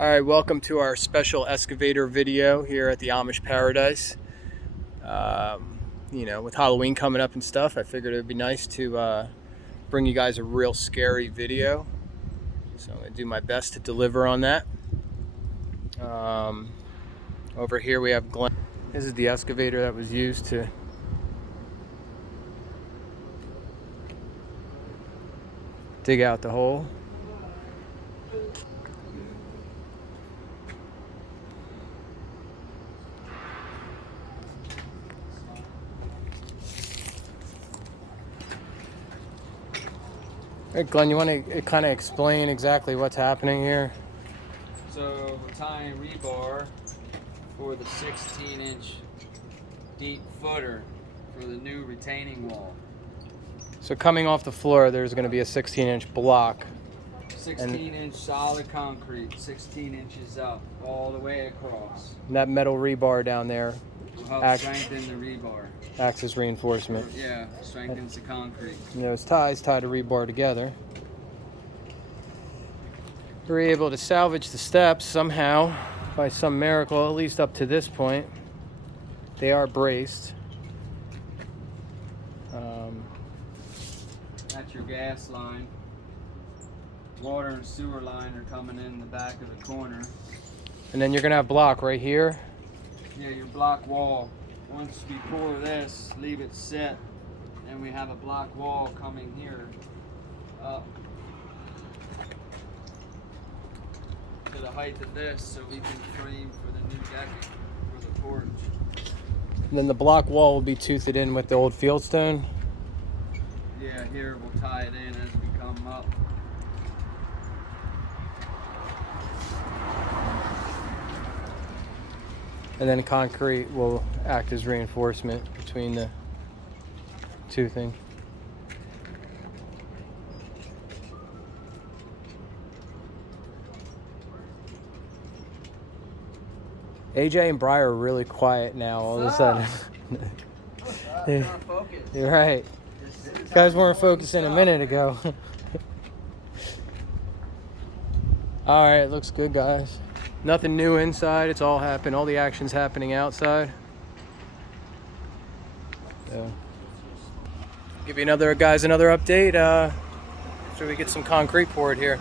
All right, welcome to our special excavator video here at the Amish Paradise. With Halloween coming up and stuff, I figured it would be nice to bring you guys a real scary video. So I'm going to do my best to deliver on that. Over here we have Glenn. This is the excavator that was used to dig out the hole. Hey, Glenn, you want to kind of explain exactly what's happening here? So we're tying rebar for the 16-inch deep footer for the new retaining wall. So coming off the floor, there's going to be a 16-inch block. 16-inch solid concrete, 16 inches up, all the way across. And that metal rebar down there Will help strengthen the rebar. acts as reinforcement. Yeah, strengthens the concrete. And those ties tie the rebar together. We're able to salvage the steps somehow, by some miracle, at least up to this point. They are braced. That's your gas line. Water and sewer line are coming in the back of the corner. And then you're going to have block right here. Yeah, your block wall. Once we pour this, leave it set, and we have a block wall coming here up to the height of this, so we can frame for the new decking for the porch. And then the block wall will be toothed in with the old fieldstone. Yeah, here we'll tie it in as we come up. And then concrete will act as reinforcement between the toothing. AJ and Briar are really quiet now all of a sudden. You're right. You guys weren't focusing a minute ago. All right, looks good, guys. Nothing new inside. It's all happened. All the action's happening outside. So, give you another update after we get some concrete poured here.